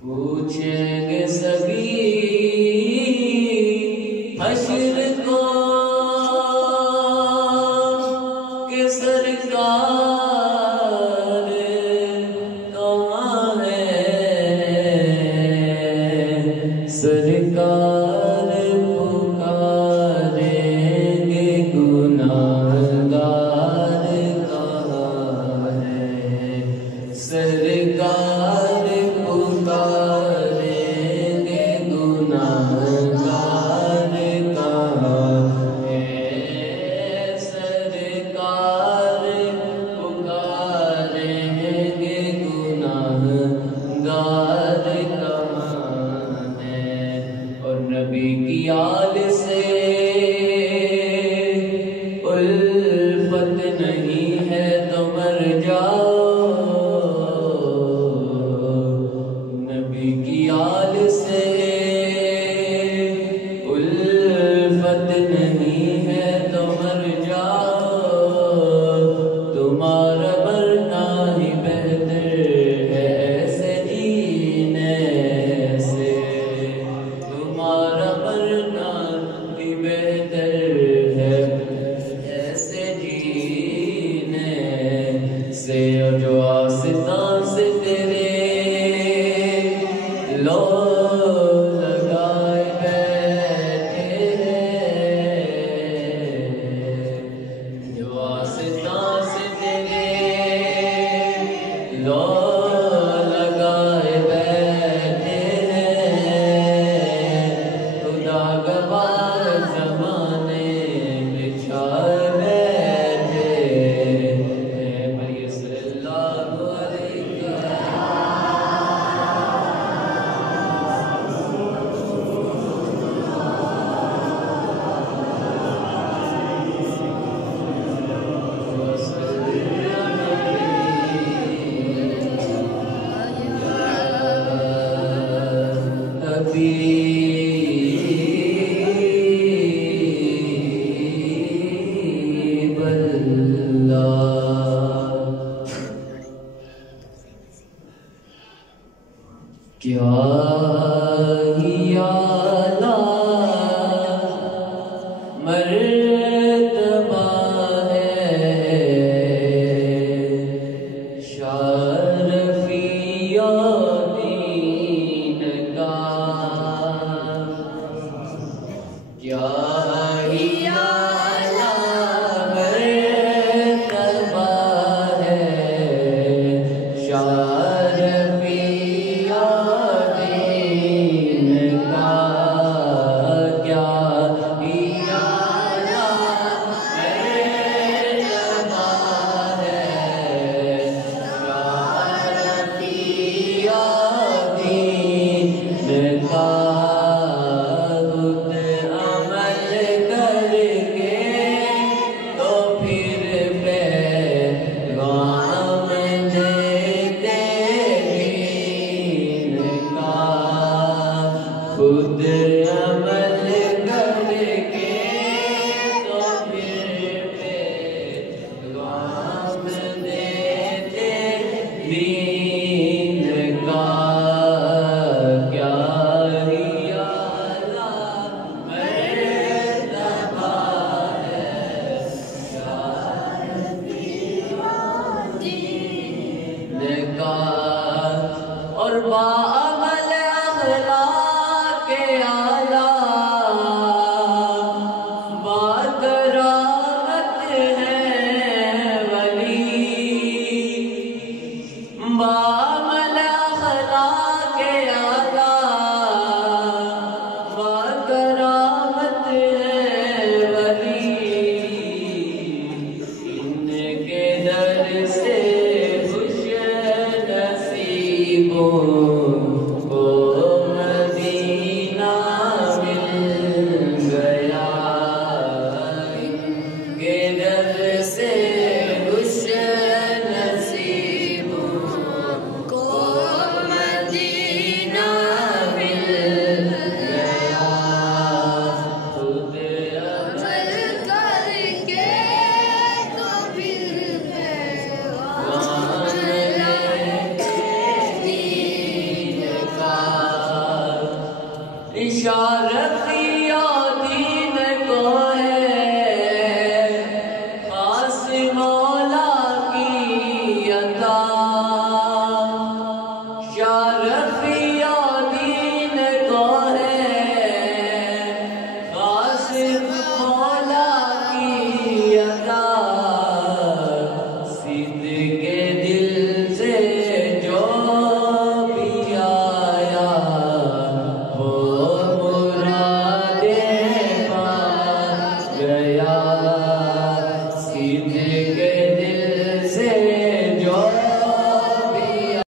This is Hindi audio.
पूछेंगे सभी हश्र को कि सरकार कहाँ है। सरकार पुकारेंगे गुनाहगार कहाँ है। सरकार पुकारेंगे गुनाहगार कहाँ है। सरकार पुकारेंगे गुनाहगार कहाँ है। और नबी की आल से उल्फत नहीं है तो मर जाओ। नबी की आल से उल्फत नहीं है तो मर जाओ। तुम्हारा मरना ही बेहतर है ऐसे जीने से। तुम्हारा मरना ही बेहतर है ऐसे जीने से। और जो आस्तां से तेरे लो लगाए बैठे हैं। जो आस्तां से तेरे लो लगाए बैठे हैं। खुदा गवाह ज़माने बिछाए बैठे हैं। भैया सल्लल्लाहु अलैहि हबीब अल्लाह। क्या ही आला मर्तबा है शारफिया दीन का। क्या ही